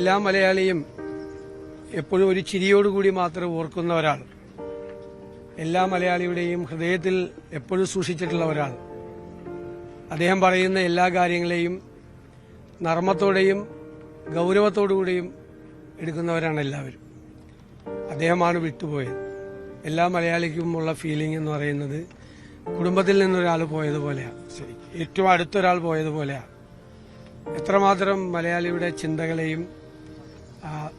എല്ലാ മലയാളിയും എപ്പോഴും ഒരു ചിരിയോടുകൂടി മാത്രം ഓർക്കുന്ന ഒരാൾ, എല്ലാ മലയാളിയുടെയും ഹൃദയത്തിൽ എപ്പോഴും സൂക്ഷിച്ചിട്ടുള്ള ഒരാൾ. അദ്ദേഹം പറയുന്ന എല്ലാ കാര്യങ്ങളെയും നർമ്മത്തോടെയും ഗൗരവത്തോടുകൂടിയും എടുക്കുന്നവരാണ് എല്ലാവരും. അദ്ദേഹമാണ് വിട്ടുപോയത്. എല്ലാ മലയാളിക്കുമുള്ള ഫീലിംഗ് എന്ന് പറയുന്നത് കുടുംബത്തിൽ നിന്നൊരാൾ പോയതുപോലെയാണ്. ശരി, ഏറ്റവും അടുത്തൊരാൾ പോയതുപോലെയാണ്. എത്രമാത്രം മലയാളിയുടെ ചിന്തകളെയും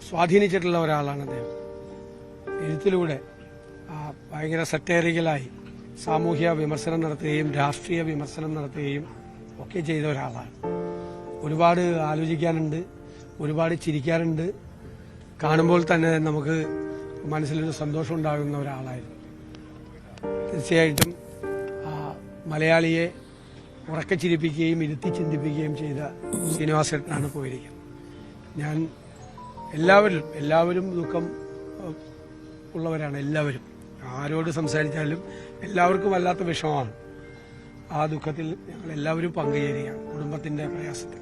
സ്വാധീനിച്ചിട്ടുള്ള ഒരാളാണ് അദ്ദേഹം. എഴുത്തിലൂടെ ഭയങ്കര സറ്റേറിക്കലായി സാമൂഹ്യ വിമർശനം നടത്തുകയും രാഷ്ട്രീയ വിമർശനം നടത്തുകയും ഒക്കെ ചെയ്ത ഒരാളാണ്. ഒരുപാട് ആലോചിക്കാനുണ്ട്, ഒരുപാട് ചിരിക്കാനുണ്ട്. കാണുമ്പോൾ തന്നെ നമുക്ക് മനസ്സിലൊരു സന്തോഷം ഉണ്ടാകുന്ന ഒരാളായിരുന്നു. തീർച്ചയായിട്ടും മലയാളിയെ ഉറക്കെ ചിരിപ്പിക്കുകയും ഇരുത്തി ചിന്തിപ്പിക്കുകയും ചെയ്ത ശ്രീനിവാസേട്ടനാണ് പോയിരിക്കുന്നത്. ഞാൻ എല്ലാവരും ദുഃഖം ഉള്ളവരാണ്. എല്ലാവരും ആരോട് സംസാരിച്ചാലും എല്ലാവർക്കും വല്ലാത്ത വിഷമമാണ്. ആ ദുഃഖത്തിൽ ഞങ്ങൾ എല്ലാവരും പങ്കുചേരുകയാണ് കുടുംബത്തിന്റെ പ്രയാസത്തിൽ.